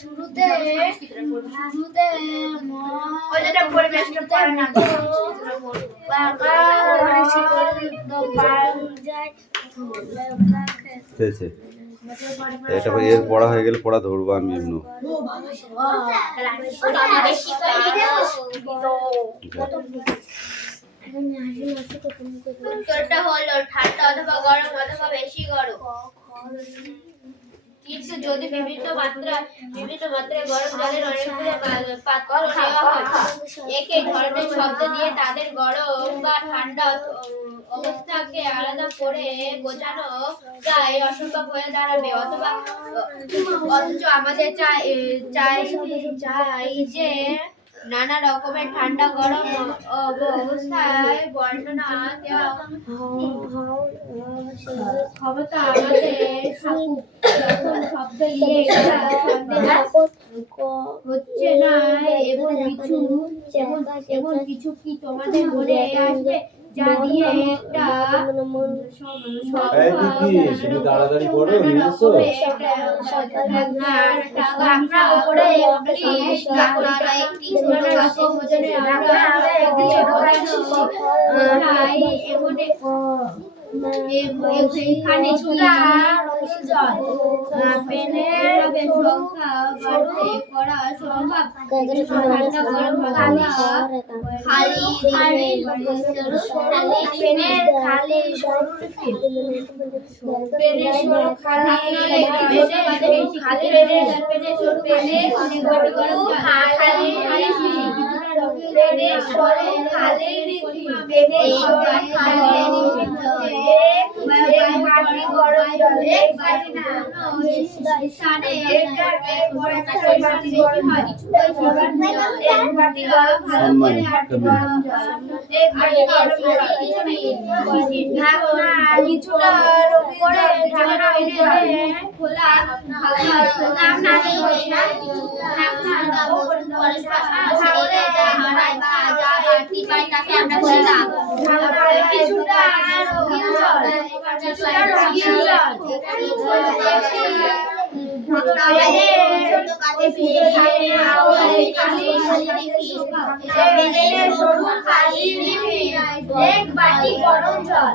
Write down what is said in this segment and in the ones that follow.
শুরুতে এটা এর পড়া হয়ে গেলে পড়া ধরবো আমি এমনি। উত্তরটা হলো ঠান্ডা অথবা গরম অথবা বেশি গরম। কিন্তু যদি বিভিন্ন মাত্রায় গরম জলের অনেকগুলো পাত্র নেওয়া হয়, একই ধরনের শব্দ দিয়ে তাদের গরম বা ঠান্ডা অবস্থাকে আলাদা করে বোঝানো যায় অসম্ভব হয়ে দাঁড়াবে। অথচ আমাদের চাই যে নানা রকমের ঠান্ডা গরম অবস্থায় বর্ণনা দেওয়া ক্ষমতা আমাদের শব্দ দিয়ে হচ্ছে না। এমন কিছু কি তোমাদের মনে আসবে যা দিয়ে একটা এক বাটি গরম জল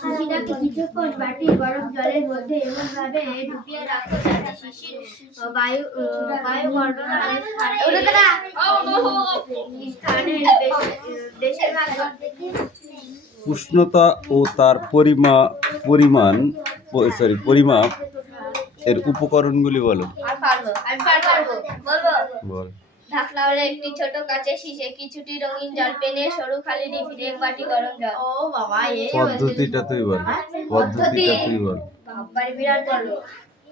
শিশিটাকে কিছুক্ষণ বাটির গরম জলের মধ্যে এমন ভাবে ডুবিয়ে রাখো যাতে শিশির বায়ু বর্ণনার স্থানের বেশিরভাগ উষ্ণতা ও তার পরিমাপ এর উপকরণগুলি বলো। বল। ঢাকনা হলো একটি ছোট কাচের শিশে, কিছুটি রঙিন জল, পেনে সরু খালি রিফিল, এক বাটি গরম জল। ও বাবা, পদ্ধতিটা তুই বল। বাবারে বিরাট বড়।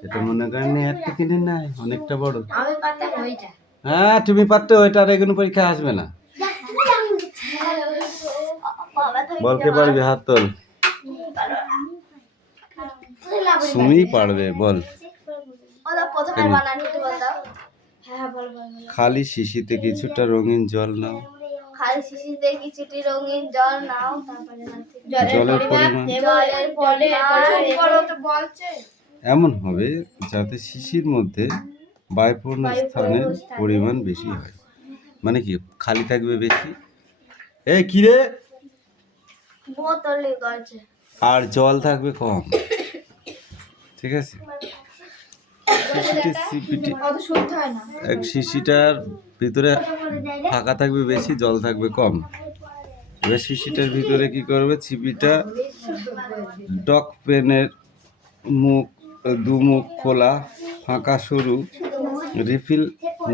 এটা মনে করেন একটা কিনে নাই, অনেকটা বড়। আমি পারতাম ওইটা। হ্যাঁ, তুমি পারতে ওইটা, আর এগুলো পরীক্ষা আসবে না। বল কে পারবি, হাত তোল। তুমি পারবে, বল। খালি শিশিতে কিছুটা রঙিন জল নাও। জলের পরিমাণ এমন হবে যাতে শিশির মধ্যে বায়ুপূর্ণ স্থানের পরিমাণ বেশি হয়। মানে কি, খালি থাকবে বেশি, কি রে, আর জল থাকবে কম। ঠিক আছে, শিশিটার ভিতরে ফাঁকা থাকবে বেশি, জল থাকবে কম। এবার শিশিটার ভিতরে কি করবে, ছিপিটা ডক পেনের দুমুখ খোলা, ফাঁকা সরু রিফিল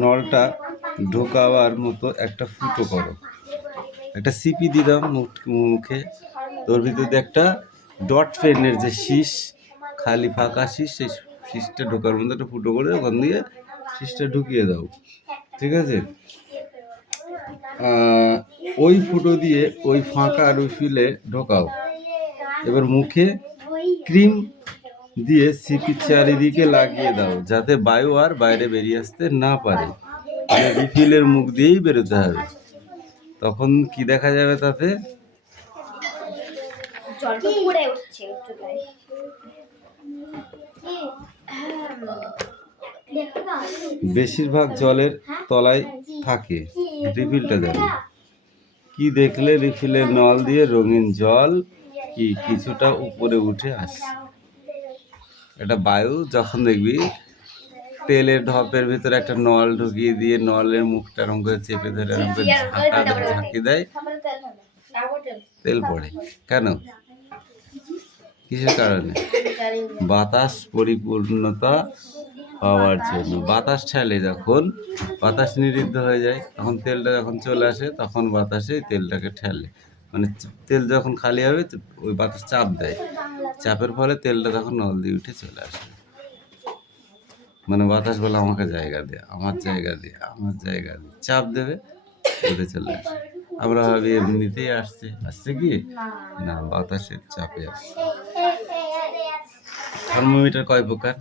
নলটা ঢোকাবার মতো একটা ফুটো করো। একটা সিপি দিলাম মুখে, তোর ভিতরে একটা ডট পেনের যে শীষ, খালি ফাঁকা শীষ, সেই শীষটা ঢোকার মধ্যে একটা ফুটো করে ওখান দিয়ে শীষটা ঢুকিয়ে দাও। ঠিক আছে, ওই ফুটো দিয়ে ওই ফাঁকা রিফিলে ঢোকাও। এবার মুখে ক্রিম দিয়ে সিপি চারিদিকে লাগিয়ে দাও, যাতে বায়ু আর বাইরে বেরিয়ে আসতে না পারে। রিফিলের মুখ দিয়েই বেরোতে হবে। তখন কি দেখা যাবে তাতে? জলটা পড়ে উঠছে উচ্চতায়। বেশিরভাগ জলের তলায় থাকে রিফিলটা যাবে। কি দেখলে রিফিলের নল দিয়ে রঙিন জল কি কিছুটা উপরে উঠে আসে? এটা বায়ু। যখন দেখবি তেলের ঢপের ভিতরে একটা নল ঢুকিয়ে দিয়ে নলের মুখটা এরকম করে চেপে ধরে এরকম করে ঝাঁকি দেয়, তেল পড়ে। কেন? কিসের কারণে? বাতাস পরিপূর্ণতা পাওয়ার জন্য। বাতাস ঠেলে, যখন বাতাস নিরুদ্ধ হয়ে যায় তখন তেলটা যখন চলে আসে তখন বাতাসে তেলটাকে ঠেলে, মানে তেল যখন খালি হবে ওই বাতাস চাপ দেয়, চাপের ফলে তেলটা তখন নল দিয়ে উঠে চলে আসে। মানে বাতাস বলে আমাকে জায়গা দে, আমার জায়গা দে, আমার জায়গা দে, চাপ দেবে, উঠে চলে আসে। আমরা ভাবি এমনিতেই আসছে, আসছে কি না, বাতাসের চাপে আসছে। থার্মোমিটার কয় প্রকার?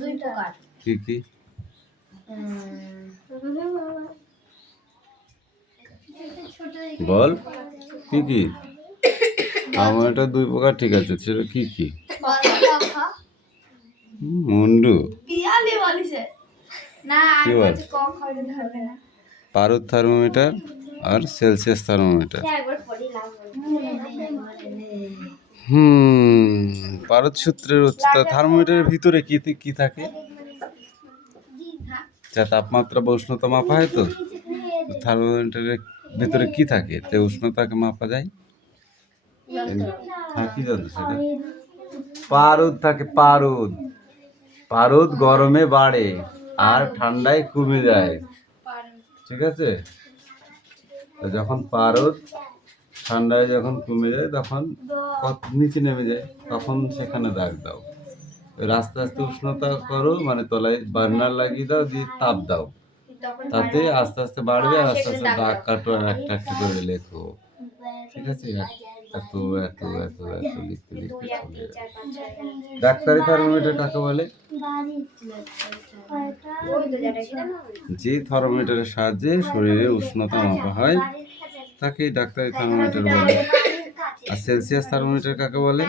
2 প্রকার। কি কি? বল কি কি? থার্মোমিটার 2 প্রকার, ঠিক আছে, সেটা কি কি? মুন্ডু পারদ থার্মোমিটার আর সেলসিয়াস থার্মোমিটার। পারদ সূত্রের উচ্চতা। থার্মোমিটারের ভিতরে কি কি থাকে? যা তাপমাত্রা বা উষ্ণতা মাপা হয়। তো থার্মোমিটারের ভিতরে কি থাকে তে উষ্ণতাকে মাপা যায়? হ্যাঁ, কি জানো সেটা? পারদ থাকে। পারদ, পারদ গরমে বাড়ে আর ঠান্ডায় কমে যায়, ঠিক আছে? যখন পারদ ঠান্ডায় যখন কমে যায় তখন নিচে নেমে যায়, তখন সেখানে দাগ দাও। আস্তে আস্তে উষ্ণতা করো, মানে তলায় বার্নার লাগিয়ে দাও, দিয়ে তাপ দাও, তাতে আস্তে আস্তে বাড়বে আর আস্তে আস্তে দাগ কাটো আর একটা একটা করে লেখো, ঠিক আছে? এত এত এত এত লিখতে লিখতে চলে যাবে। ডাক্তারি থার্মোমিটার কাকে বলে? যে থার্মোমিটারের সাহায্যে শরীরের উষ্ণতা মাপা হয় তাকে ডাক্তারি থার্মোমিটার বলে। আর সেলসিয়াস থার্মোমিটার কাকে বলে?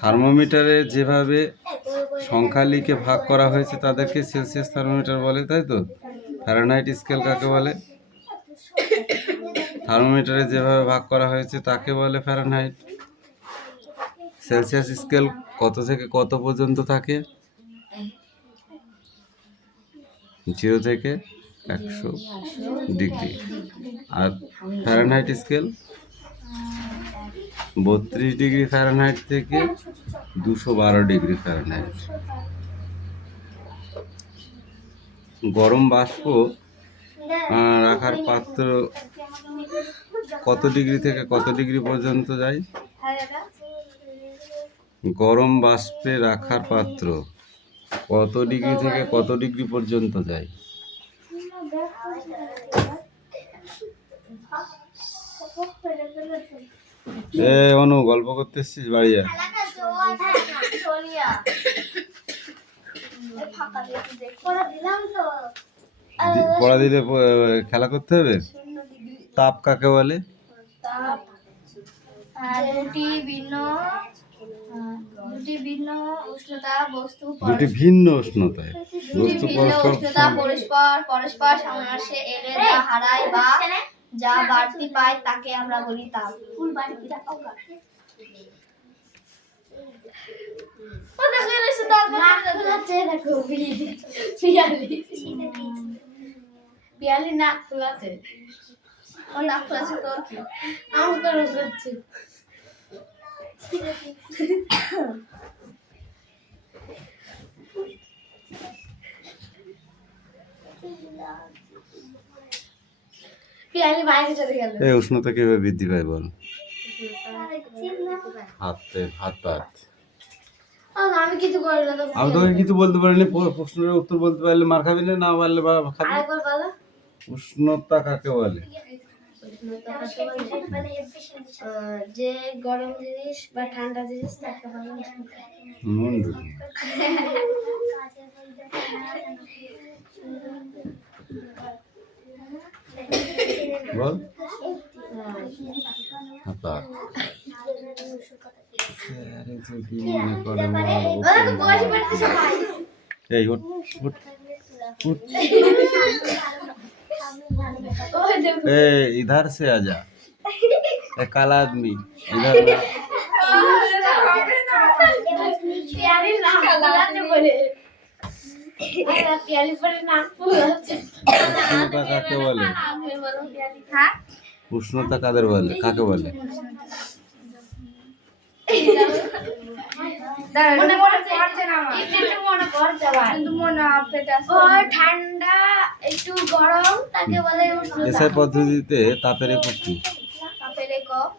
থার্মোমিটারে যেভাবে সংখ্যা লিখে ভাগ করা হয়েছে তাদেরকে সেলসিয়াস থার্মোমিটার বলে, তাই তো? ফারেনহাইট স্কেল কাকে বলে? থার্মোমিটারে যেভাবে ভাগ করা হয়েছে তাকে বলে ফারেনহাইট। সেলসিয়াস স্কেল কত থেকে কত পর্যন্ত থাকে? 0 থেকে 100 ডিগ্রি। আর ফারেনহাইট স্কেল 32 ডিগ্রি ফারেনহাইট থেকে 212 ডিগ্রি ফারেনহাইট। গরম বাষ্প রাখার পাত্র কত ডিগ্রি থেকে কত ডিগ্রি পর্যন্ত যায়? গরম বাষ্পে রাখার পাত্র কত ডিগ্রি থেকে কত ডিগ্রি পর্যন্ত যায়? অনু, গল্প করতে এসছিস বাড়ি যা। পড়া দিলে খেলা করতে হবে। তাপ কাকে বলে? দুটি ভিন্ন উষ্ণতায় বস্তু পরস্পর সংঘর্ষে এলে যা হারায় বা যা বাড়তি পায় তাকে আমরা বলি তাপ। পিয়ালি নাক ফুলাছে, ওর নাক ফুলাছে, তোর কি? আমার তো রোগ হচ্ছে। পিয়ালি বাইরে চলে গেল। এই উষ্ণতা কিভাবে বৃদ্ধি পায় বল? হাত পাত। আমি কিছু করি না। আমি তোকে কিছু বলতে পারিনি, প্রশ্নের উত্তর বলতে পারলে মার খাবি না, না পারলে খাবি। উষ্ণতা কাকে বলে? উষ্ণতা কাকে বলে? যে গরম জিনিস বা ঠান্ডা জিনিস তাকে বলে উষ্ণতা। মুন্ডু। বল হাতা। আরে যদি মনে করে এই উঠ উঠ उठ। ए इधर से आजा, ए काला आदमी इधर ना। उष्णता काके बोले? उष्णता काদের বলে, কাকে বলে? ঠান্ডা একটু গরম তাকে বলে উষ্ণতা। এসআই পদ্ধতিতে তাপের একক কি? তাপের একক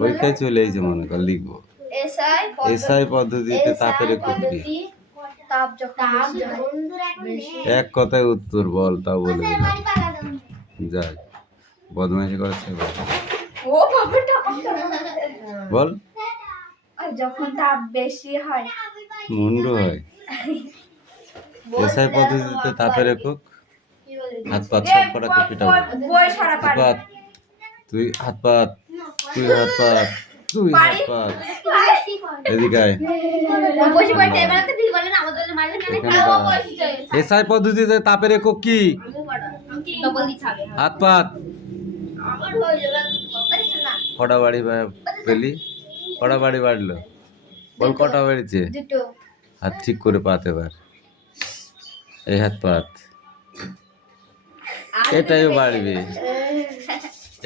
পরীক্ষায় চলে এসেছে মনে কর লিখবো। এসআই পদ্ধতিতে তাপের একক কি? তাপ যখন এক কথায় উত্তর বল, তাও বলে দিলাম। যাই বদমাইশি করছে বল। যখন তাপ বেশি হয় মুন্ডু হয়। এসআই পদ্ধতিতে তাপের একক হাত পাত সব কটা কপিটা বল। বই সারা হাত পাত, তুই হাত পাত, তুই হাত পাত, তুই হাত পাত। এদিকে আয়। এসআই পদ্ধতিতে তাপের একক কি? হাত পাত। কটা বাড়ি পেলি? কটা বাড়ি বাড়লো বল, কটা বেড়েছে? হাত ঠিক করে পাত এবার। এই হাত পাত, এটাইও বাড়বে।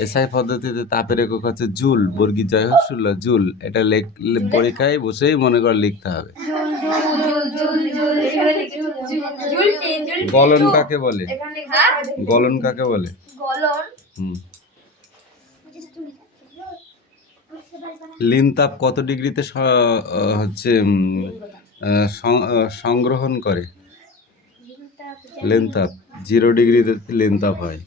এসআই পদ্ধতিতে তাপের একক হচ্ছে জুল, বর্গী জয় হস্যুল জুল। এটা পরীক্ষায় বসেই মনে করে লিখতে হবে। গলন কাকে বলে? গলন কাকে বলে? লিন তাপ কত ডিগ্রিতে হচ্ছে সংগ্রহণ করে? লেন তাপ 0 ডিগ্রিতে লেন তাপ হয়।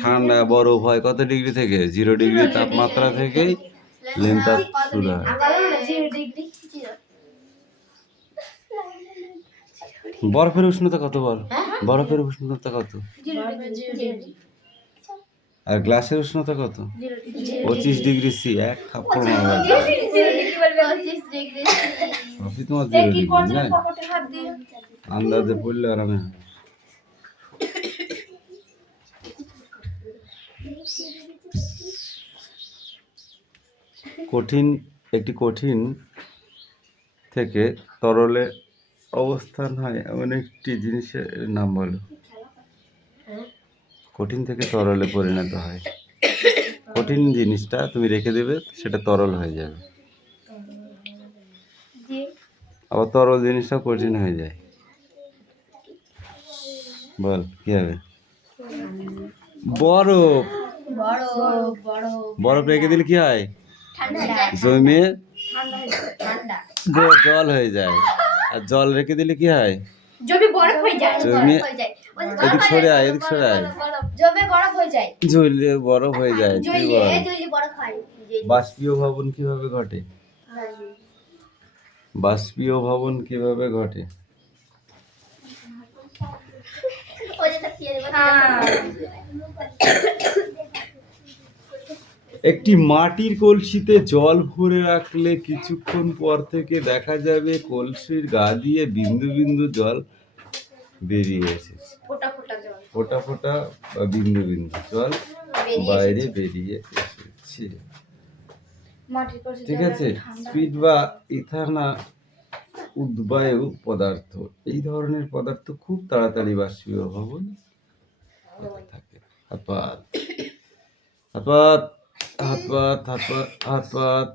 ঠান্ডা বরফ হয় কত ডিগ্রি থেকে? 0 ডিগ্রি তাপমাত্রা থেকেই লেন তাপ শুরু হয়। বরফের উষ্ণতা কত বল? বরফের উষ্ণতা কত? আর গ্লাসের উষ্ণতা কত? 25 ডিগ্রি সি। এক থাপ্পড় মারবা। কফি তোমার 0 ডিগ্রি না? আন্দাজে পড়লে আরামে হয়। একটি কঠিন থেকে তরলে অবস্থান হয় এমন একটি জিনিসের নাম বলো। কঠিন থেকে তরলে পরিণত হয়। কঠিন জিনিসটা তুমি রেখে দেবে, সেটা তরল হয়ে যাবে। আবার তরল জিনিসটা কঠিন হয়ে যায়। বল কি হবে? বরফ। বরফ রেখে দিলে কি হয়? জমে জল হয়ে যায়। আর জল রেখে দিলে কি হয়? জমে বরফ হয়ে যায়। জমে এদিক সরে আয়, এদিক সরে আয়। জমে বরফ হয়ে যায়। জ্বলে বরফ হয়ে যায়। জ্বলে বরফ হয়। বাষ্পীয় ভবন কিভাবে ঘটে? বাষ্পীয় ভবন কিভাবে ঘটে? একটি মাটির কলসিতে জল ভরে রাখলে কিছুক্ষণ পর থেকে দেখা যাবে কলসির গা দিয়ে বিন্দু বিন্দু জল বেরিয়ে এসেছে। ফোঁটা ফোঁটা বা বিন্দু বিন্দু জল বাইরে বেরিয়ে এসেছে। ঠিক আছে। স্পিড বা ইথানা উদ্বায়ু পদার্থ, এই ধরনের পদার্থ খুব তাড়াতাড়ি বাষ্পীয় ভবন হতে থাকে। হাত পাত, হাত পাত, হাত পাত, হাত পাত, হাত পাত।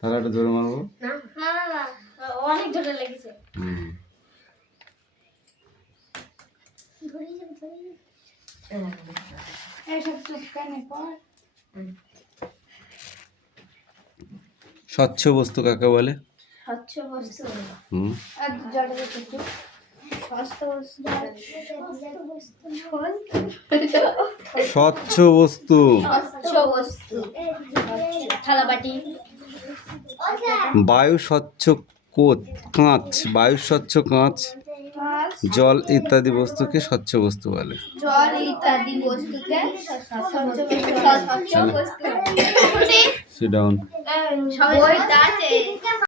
থালাটা জোরে মারবো? অনেক জোরে লেগেছে। স্বচ্ছ বস্তু কাকে বলে? স্বচ্ছ বস্তু স্বচ্ছ বস্তু, স্বচ্ছ বস্তু, থালাবাটি, বায়ু স্বচ্ছ কাঁচ, বায়ু স্বচ্ছ কাঁচ, জল ইত্যাদি বস্তুকে স্বচ্ছ বস্তু বলে। জল ইত্যাদি বস্তুকে স্বচ্ছ বস্তু। Sit down. সবাই আছে।